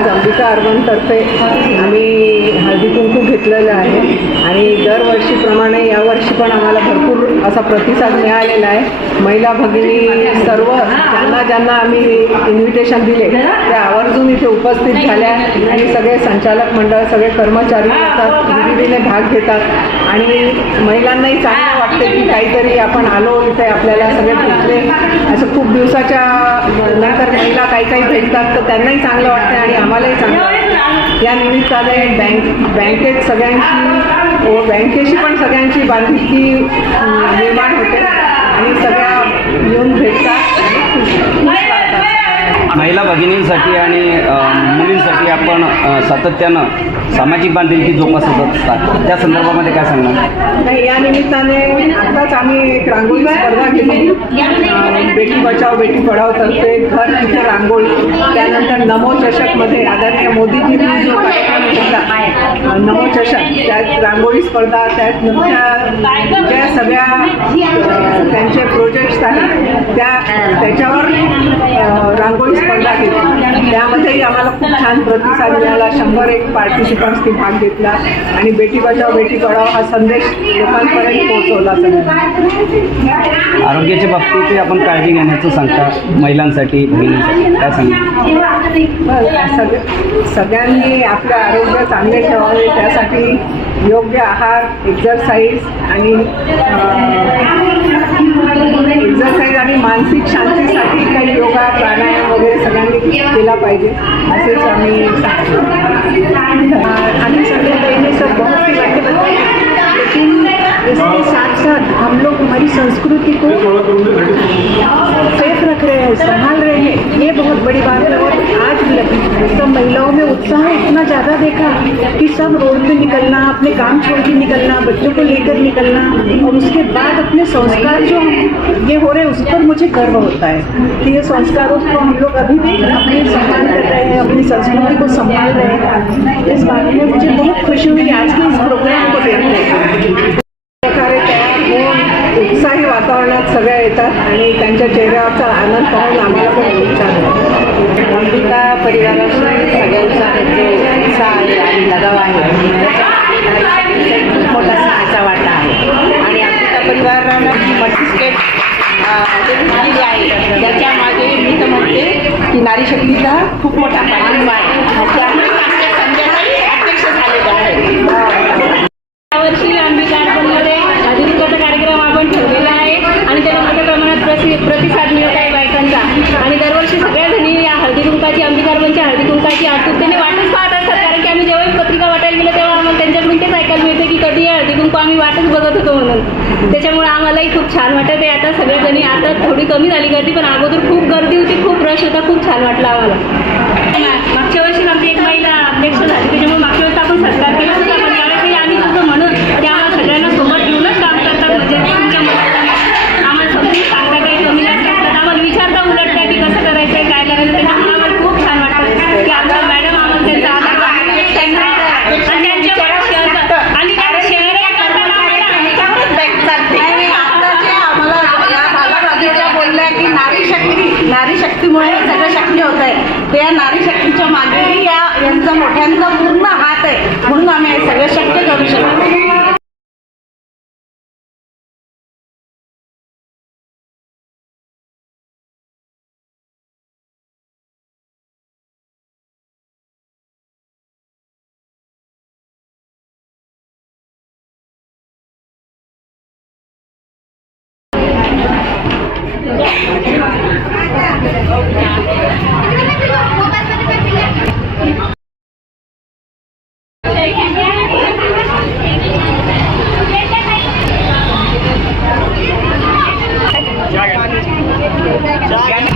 आज अंबिका अर्बनतर्फे आम्ही हळदी कुंकू घेतलेलं आहे. आणि दरवर्षीप्रमाणे यावर्षी पण आम्हाला भरपूर असा प्रतिसाद मिळालेला आहे. महिला भगिनी सर्व ज्यांना ज्यांना आम्ही इन्व्हिटेशन दिले ते आवर्जून इथे उपस्थित झाल्या. आणि सगळे संचालक मंडळ सगळे कर्मचारी येतात विविधीने भाग घेतात. आणि महिलांनाही चांगलं वाटते की काहीतरी आपण आलो इथे आपल्याला सगळे भेटले. असं खूप दिवसाच्या काही काही भेटतात तर त्यांनाही चांगलं वाटतं आणि आम्हालाही चांगलं वाटतं या निमित्ताने बँक बँकेत सगळ्यांची व बँकेशी पण सगळ्यांची बांधिलकी निर्माण होते. आणि सगळ्या येऊन भेटतात महिला भगिनींसाठी आणि मुलींसाठी आपण सातत्यानं सामाजिक बांधिलकी जोपासत असतात त्या संदर्भामध्ये काय सांगणार? नाही या निमित्ताने आत्ताच आम्ही एक रांगोळी स्पर्धा अं, बेटी बचाव बेटी पढाव तर्फे घर तिथे रांगोळी त्यानंतर नमो चषकमध्ये आदरणीय मोदीजींनी जो कार्यक्रम घेतला नमो चषक त्यात रांगोळी स्पर्धा त्यात नृत्या ज्या सगळ्या त्यांचे प्रोजेक्ट्स आहेत त्या त्याच्यावर अं, रांगोळी स्पर्धा घेतली त्यामध्येही आम्हाला खूप छान प्रतिसाद मिळाला. शंभर एक पार्टिसिपंट्सनी भाग घेतला. आणि बेटी बचाव बेटी पढाव हा संदेश लोकांपर्यंत पोहोचवला आरोग्याच्या बाबतीत आपण काळजी घेण्याचं सांगता महिलांसाठी काय सांगणार सग सगळ्यांनी आपलं आरोग्य चांगले ठेवावे. त्यासाठी योग्य आहार एक्झरसाईज आणि एक्झरसाईज आणि मानसिक शांतीसाठी काही योगा प्राणायाम वगैरे सगळ्यांनी केला पाहिजे असेच आम्ही सांगतो. आणि सभी बहनें सब बहुत ही बातें बताई लेकिन साथ साथ हम लोग हमारी संस्कृति को सेफ़ रख रहे हैं, संभाल रहे हैं। ये बहुत बड़ी बात है। और आज सब महिलाओं में उत्साह इतना ज़्यादा देखा कि सब रोड पे निकलना, अपने काम छोड़ के निकलना, बच्चों को लेकर निकलना, और उसके बाद अपने संस्कार जो ये हो रहे हैं, उस पर मुझे गर्व होता है। कि ये संस्कारों को हम लोग अभी भी अपने सम्मान कर रहे हैं, अपनी संस्कृति को संभाल रहे हैं। इस बारे में मुझे बहुत खुशी हुई कि आज के इस प्रोग्राम परिवाराशी सगळ्यांचा जो उत्साह आहे. आणि लगाव आहे त्याच्यात खूप मोठा सहायचा वाटा आहे आणि अंबिका परिवारानं जी मल्टी स्टेट दिलेली आहे त्याच्यामागे मी तर म्हणते की नारी शक्तीचा खूप मोठा पाठिंबा आहे. त्याच्यामुळे आम्हालाही खूप छान वाटत आहे आता सगळ्या जणी आता थोडी कमी झाली गर्दी पण अगोदर खूप गर्दी होती खूप रश होता खूप छान वाटलं आम्हाला. मागच्या Jackie.